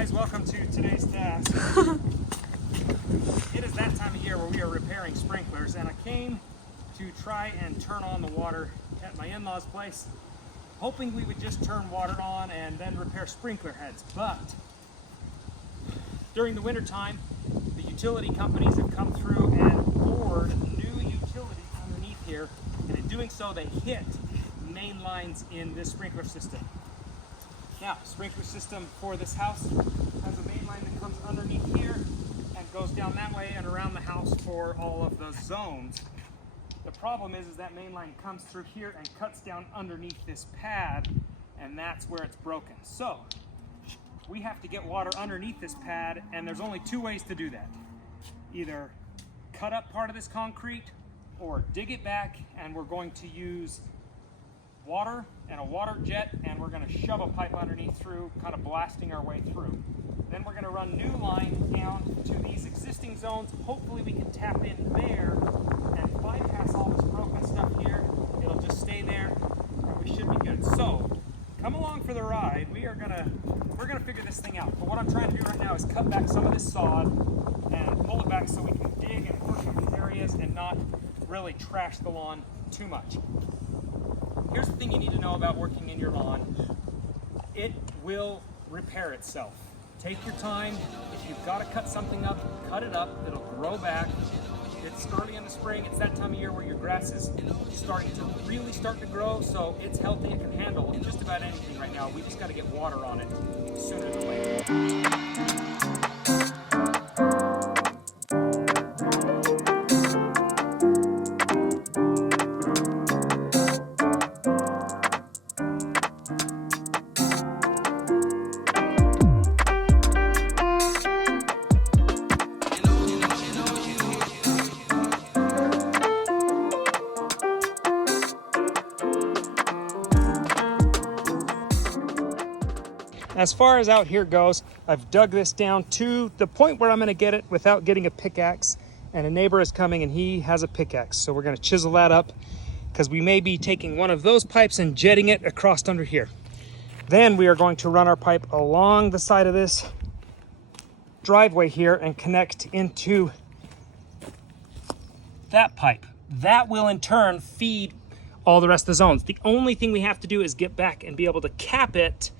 guys, welcome to today's task. It is that time of year where we are repairing sprinklers, and I came to try and turn on the water at my in-laws' place, hoping we would just turn water on and then repair sprinkler heads. But during the winter time, the utility companies have come through and bored new utilities underneath here, and in doing so they hit main lines in this sprinkler system. Now, sprinkler system for this house has a main line that comes underneath here and goes down that way and around the house for all of the zones. The problem is that main line comes through here and cuts down underneath this pad, and that's where it's broken. So we have to get water underneath this pad, and there's only two ways to do that. Either cut up part of this concrete or dig it back, and we're going to use water and a water jet, and we're going to shove a pipe underneath through, kind of blasting our way through. Then we're going to run new line down to these existing zones. Hopefully we can tap in there and bypass all this broken stuff here. It'll just stay there and we should be good. So come along for the ride. We're gonna figure this thing out. But what I'm trying to do right now is cut back some of this sod and pull it back so we can dig and push up these areas and not really trash the lawn too much. Here's the thing you need to know about working in your lawn. It will repair itself. Take your time. If you've got to cut something up, cut it up. It'll grow back. It's early in the spring. It's that time of year where your grass is starting to really start to grow, so it's healthy. It can handle just about anything right now. We just got to get water on it sooner than later. As far as out here goes, I've dug this down to the point where I'm going to get it without getting a pickaxe, and a neighbor is coming and he has a pickaxe. So we're going to chisel that up because we may be taking one of those pipes and jetting it across under here. Then we are going to run our pipe along the side of this driveway here and connect into that pipe. That will in turn feed all the rest of the zones. The only thing we have to do is get back and be able to cap it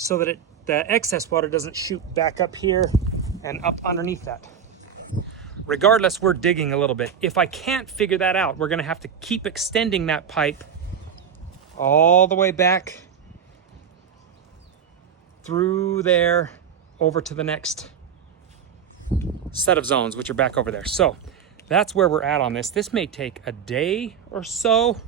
so that the excess water doesn't shoot back up here and up underneath that. Regardless, we're digging a little bit. If I can't figure that out, we're gonna have to keep extending that pipe all the way back through there over to the next set of zones, which are back over there. So that's where we're at on this. This may take a day or so.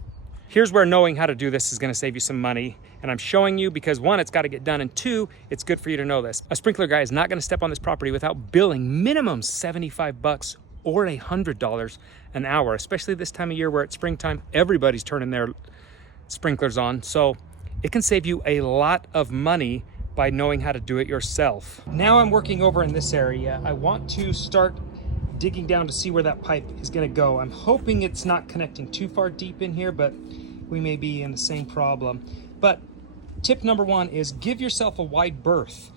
Here's where knowing how to do this is gonna save you some money. And I'm showing you because one, it's got to get done, and two, it's good for you to know this. A sprinkler guy is not going to step on this property without billing minimum $75 or $100 an hour, especially this time of year where it's springtime, everybody's turning their sprinklers on. So it can save you a lot of money by knowing how to do it yourself. Now I'm working over in this area. I want to start digging down to see where that pipe is going to go. I'm hoping it's not connecting too far deep in here, but we may be in the same problem. But tip number one is give yourself a wide berth.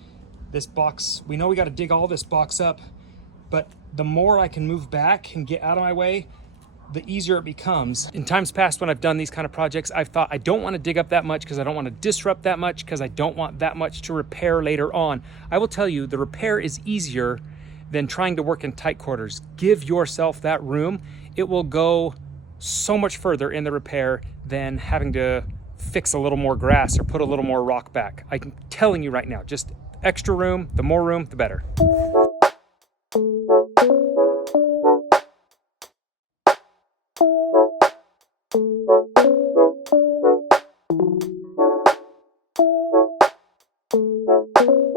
This box, we know we got to dig all this box up, but the more I can move back and get out of my way, the easier it becomes. In times past when I've done these kind of projects, I've thought I don't want to dig up that much because I don't want to disrupt that much because I don't want that much to repair later on. I will tell you, the repair is easier than trying to work in tight quarters. Give yourself that room. It will go so much further in the repair than having to fix a little more grass or put a little more rock back. I'm telling you right now, just extra room, the more room, the better.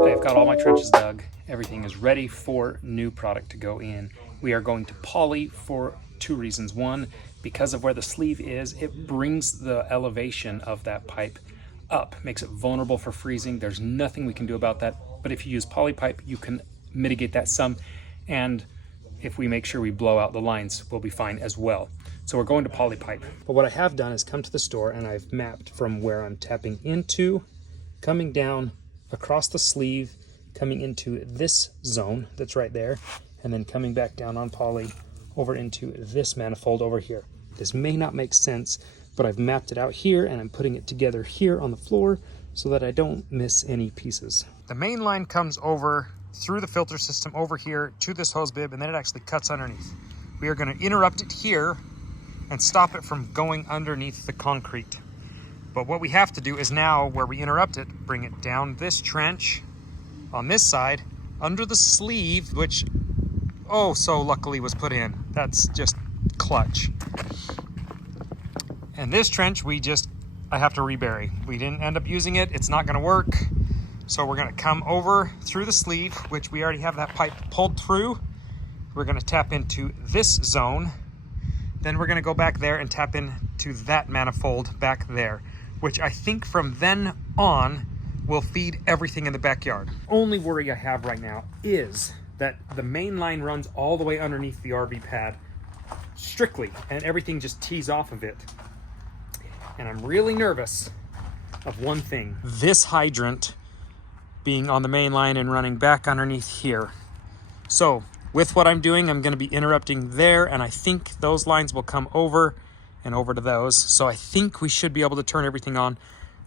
I've got all my trenches dug. Everything is ready for new product to go in. We are going to poly for two reasons. One, because of where the sleeve is, it brings the elevation of that pipe up, makes it vulnerable for freezing. There's nothing we can do about that. But if you use polypipe, you can mitigate that some. And if we make sure we blow out the lines, we'll be fine as well. So we're going to polypipe. But what I have done is come to the store and I've mapped from where I'm tapping into, coming down across the sleeve, coming into this zone that's right there, and then coming back down on poly over into this manifold over here. This may not make sense, but I've mapped it out here and I'm putting it together here on the floor so that I don't miss any pieces. The main line comes over through the filter system over here to this hose bib, and then it actually cuts underneath. We are going to interrupt it here and stop it from going underneath the concrete. But what we have to do is now, where we interrupt it, bring it down this trench on this side under the sleeve, which oh so luckily was put in. That's just clutch. And this trench I have to rebury. We didn't end up using it. It's not going to work. So we're going to come over through the sleeve, which we already have that pipe pulled through. We're going to tap into this zone. Then we're going to go back there and tap into that manifold back there, which I think from then on will feed everything in the backyard. Only worry I have right now is that the main line runs all the way underneath the RV pad strictly, and everything just tees off of it. And I'm really nervous of one thing. This hydrant being on the main line and running back underneath here. So with what I'm doing, I'm going to be interrupting there, and I think those lines will come over and over to those. So I think we should be able to turn everything on,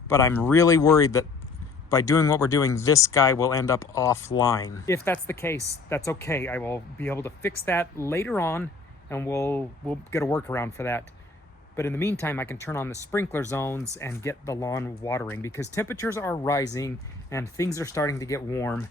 but I'm really worried that by doing what we're doing, this guy will end up offline. If that's the case, that's okay. I will be able to fix that later on, and we'll get a workaround for that. But in the meantime, I can turn on the sprinkler zones and get the lawn watering, because temperatures are rising and things are starting to get warm,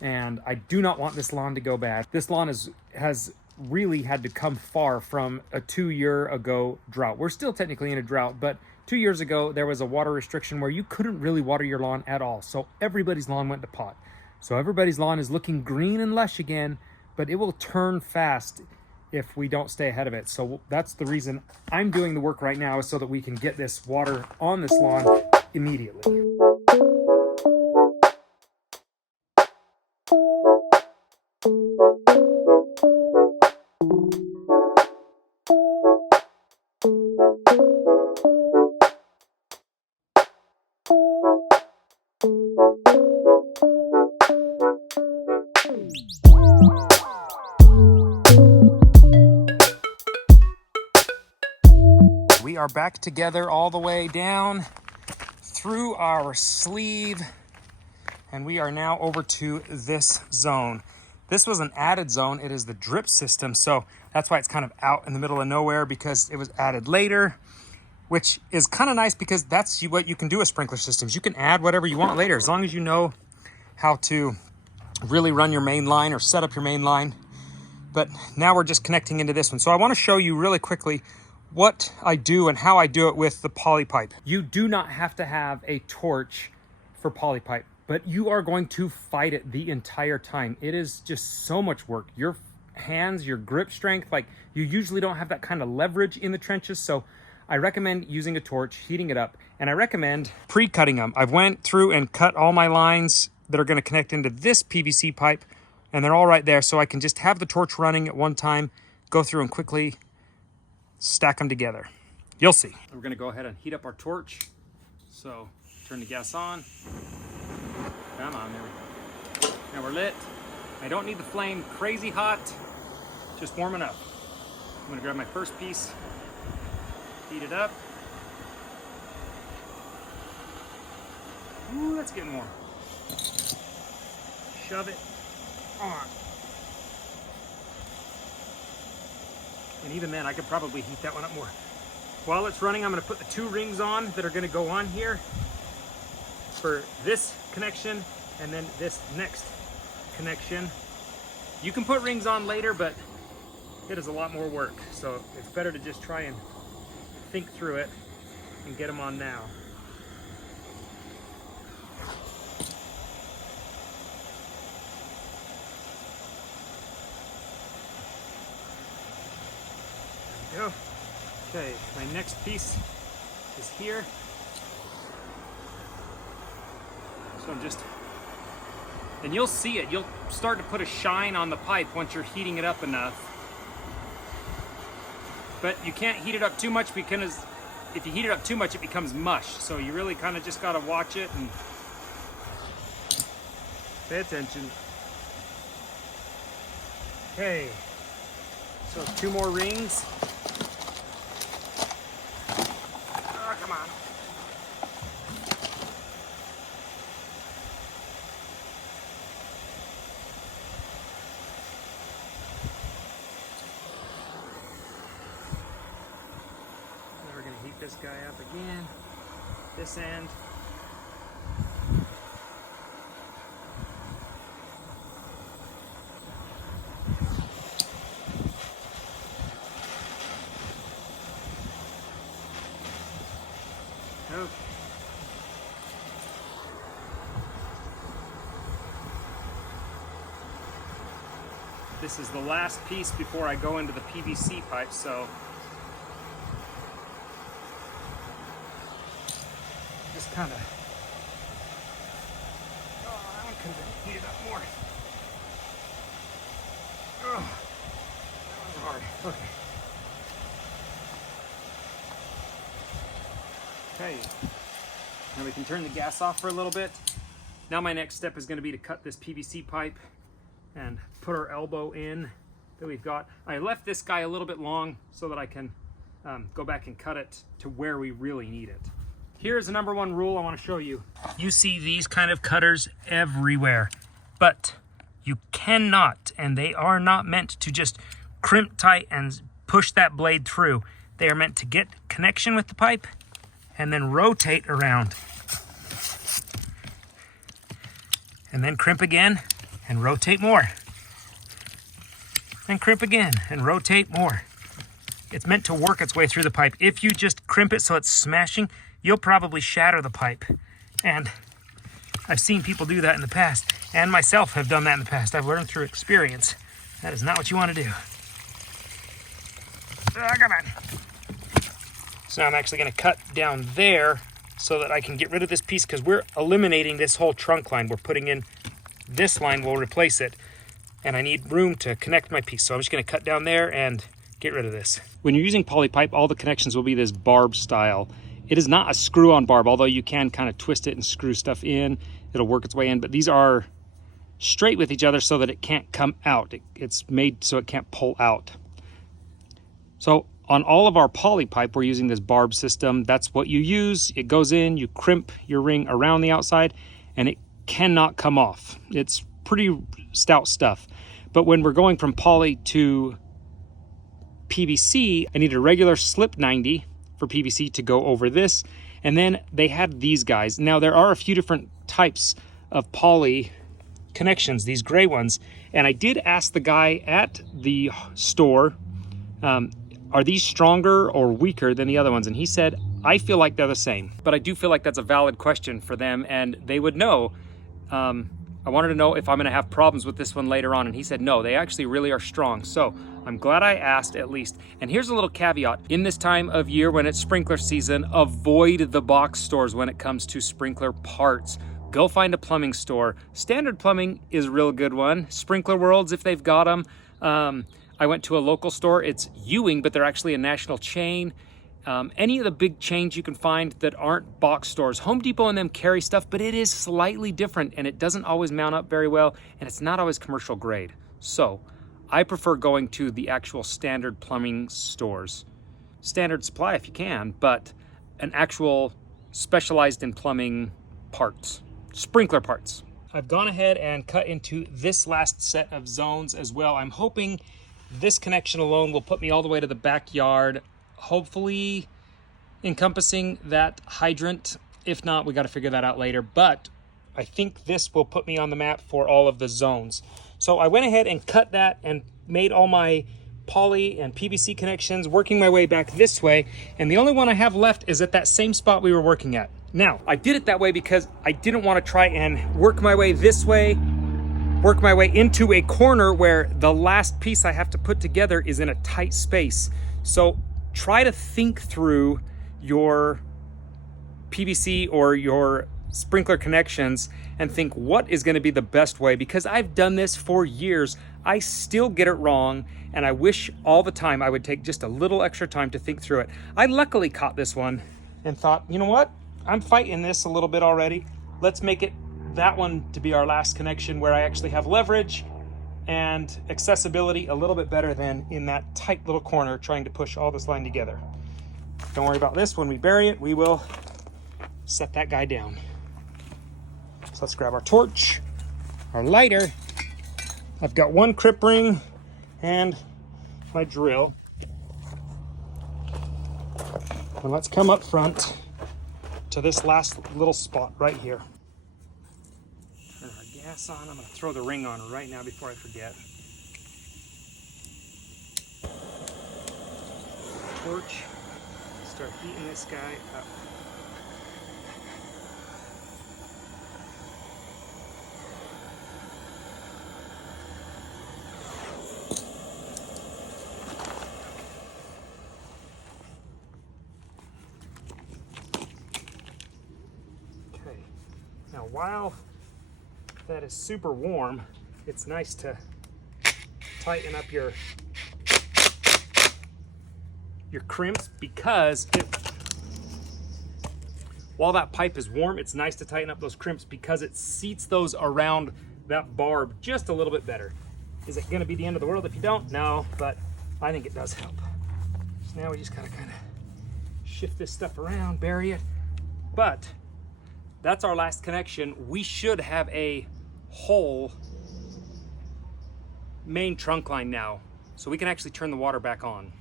and I do not want this lawn to go bad. This lawn has really had to come far from a 2-year ago drought. We're still technically in a drought, but 2 years ago there was a water restriction where you couldn't really water your lawn at all. So everybody's lawn went to pot. So everybody's lawn is looking green and lush again, but it will turn fast if we don't stay ahead of it. So that's the reason I'm doing the work right now, is so that we can get this water on this lawn immediately. We are back together all the way down through our sleeve, and we are now over to this zone. This was an added zone. It is the drip system, so that's why it's kind of out in the middle of nowhere, because it was added later, which is kind of nice because that's what you can do with sprinkler systems. You can add whatever you want later, as long as you know how to really run your main line or set up your main line. But now we're just connecting into this one. So I want to show you really quickly what I do and how I do it with the polypipe. You do not have to have a torch for polypipe, but you are going to fight it the entire time. It is just so much work. Your hands, your grip strength, like you usually don't have that kind of leverage in the trenches. So I recommend using a torch, heating it up, and I recommend pre-cutting them. I've went through and cut all my lines that are going to connect into this PVC pipe, and they're all right there. So I can just have the torch running at one time, go through and quickly stack them together. You'll see. We're going to go ahead and heat up our torch. So turn the gas on. Come on, there we go. Now we're lit. I don't need the flame crazy hot, just warm enough. I'm going to grab my first piece, heat it up. Ooh, that's getting warm. Shove it on. And even then, I could probably heat that one up more. While it's running, I'm going to put the 2 rings on that are going to go on here for this connection and then this next connection. You can put rings on later, but it is a lot more work. So it's better to just try and think through it and get them on now. There we go. Okay, my next piece is here. So I'm just, and you'll see it, you'll start to put a shine on the pipe once you're heating it up enough. But you can't heat it up too much, because if you heat it up too much, it becomes mush. So you really kind of just got to watch it. And Pay attention. Okay, so 2 more rings. Oh, come on. Now we're gonna heat this guy up again, this end. Okay. This is the last piece before I go into the PVC pipe, so just kind of, oh, that one could have heated up more. Oh, that one's hard. Okay. Okay, now we can turn the gas off for a little bit. Now my next step is going to be to cut this PVC pipe and put our elbow in that we've got. I left this guy a little bit long so that I can go back and cut it to where we really need it. Here's the #1 rule I want to show you. You see these kind of cutters everywhere, but you cannot, and they are not meant to just crimp tight and push that blade through. They are meant to get connection with the pipe and then rotate around. And then crimp again and rotate more. And crimp again and rotate more. It's meant to work its way through the pipe. If you just crimp it so it's smashing, you'll probably shatter the pipe. And I've seen people do that in the past, and myself have done that in the past. I've learned through experience. That is not what you want to do. Oh, come on. So now I'm actually going to cut down there so that I can get rid of this piece, because we're eliminating this whole trunk line. We're putting in this line, will replace it, and I need room to connect my piece. So I'm just going to cut down there and get rid of this. When you're using polypipe, all the connections will be this barb style. It is not a screw-on barb, although you can kind of twist it and screw stuff in. It'll work its way in, but these are straight with each other so that it can't come out. It's made so it can't pull out. So on all of our polypipe, we're using this barb system. That's what you use. It goes in, you crimp your ring around the outside, and it cannot come off. It's pretty stout stuff. But when we're going from poly to PVC, I need a regular slip 90 for PVC to go over this. And then they had these guys. Now there are a few different types of poly connections, these gray ones. And I did ask the guy at the store, are these stronger or weaker than the other ones? And he said, I feel like they're the same. But I do feel like that's a valid question for them, and they would know. I wanted to know if I'm gonna have problems with this one later on, and he said, no, they actually really are strong. So I'm glad I asked at least. And here's a little caveat. In this time of year when it's sprinkler season, avoid the box stores when it comes to sprinkler parts. Go find a plumbing store. Standard Plumbing is a real good one. Sprinkler Worlds, if they've got them. I went to a local store. It's Ewing, but they're actually a national chain. Any of the big chains you can find that aren't box stores. Home Depot and them carry stuff, but it is slightly different, and it doesn't always mount up very well, and it's not always commercial grade. So I prefer going to the actual Standard Plumbing stores. Standard Supply if you can, but an actual specialized in plumbing parts, sprinkler parts. I've gone ahead and cut into this last set of zones as well. I'm hoping this connection alone will put me all the way to the backyard, hopefully encompassing that hydrant. If not, we got to figure that out later, but I think this will put me on the map for all of the zones. So I went ahead and cut that and made all my poly and PVC connections, working my way back this way, and the only one I have left is at that same spot we were working at. Now, I did it that way because I didn't want to try and work my way this way, work my way into a corner where the last piece I have to put together is in a tight space. So try to think through your PVC or your sprinkler connections and think what is going to be the best way, because I've done this for years. I still get it wrong, and I wish all the time I would take just a little extra time to think through it. I luckily caught this one and thought, you know what? I'm fighting this a little bit already. Let's make it that one to be our last connection where I actually have leverage and accessibility a little bit better than in that tight little corner trying to push all this line together. Don't worry about this. When we bury it, we will set that guy down. So let's grab our torch, our lighter. I've got one crip ring and my drill. And let's come up front to this last little spot right here. Turn our gas on. I'm going to throw the ring on right now before I forget. Torch. Start heating this guy up. Now, while that is super warm, it's nice to tighten up your crimps, because while that pipe is warm, it's nice to tighten up those crimps because it seats those around that barb just a little bit better. Is it going to be the end of the world if you don't? No, but I think it does help. So now we just gotta kind of shift this stuff around, bury it. But that's our last connection. We should have a whole main trunk line now, so we can actually turn the water back on.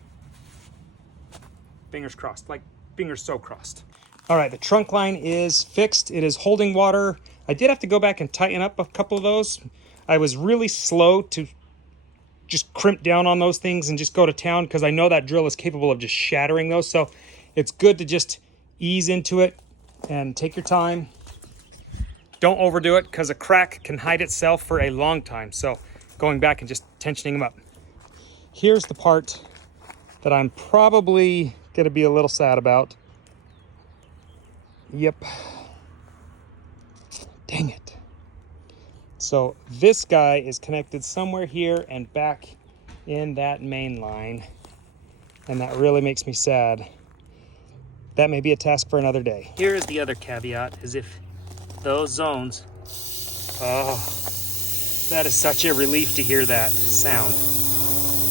Fingers crossed, like fingers so crossed. All right, the trunk line is fixed. It is holding water. I did have to go back and tighten up a couple of those. I was really slow to just crimp down on those things and just go to town, because I know that drill is capable of just shattering those. So it's good to just ease into it and take your time. Don't overdo it, because a crack can hide itself for a long time. So going back and just tensioning them up. Here's the part that I'm probably gonna be a little sad about. Yep. Dang it. So this guy is connected somewhere here and back in that main line. And that really makes me sad. That may be a task for another day. Here's the other caveat, is if those zones, oh, that is such a relief to hear that sound.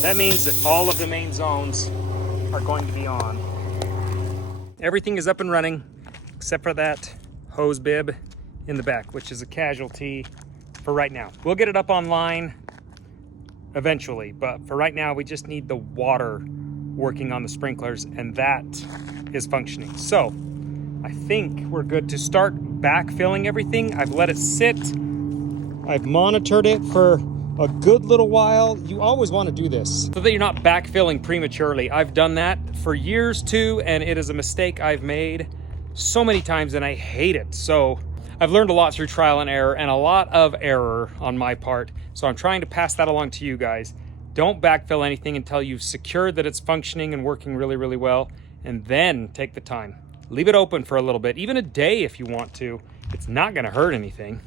That means that all of the main zones are going to be on. Everything is up and running, except for that hose bib in the back, which is a casualty for right now. We'll get it up online eventually, but for right now, we just need the water working on the sprinklers, and that is functioning. So I think we're good to start backfilling everything. I've let it sit. I've monitored it for a good little while. You always want to do this so that you're not backfilling prematurely. I've done that for years too, and it is a mistake I've made so many times, and I hate it. So I've learned a lot through trial and error, and a lot of error on my part. So I'm trying to pass that along to you guys. Don't backfill anything until you've secured that it's functioning and working really, really well, and then take the time. Leave it open for a little bit, even a day if you want to. It's not gonna hurt anything.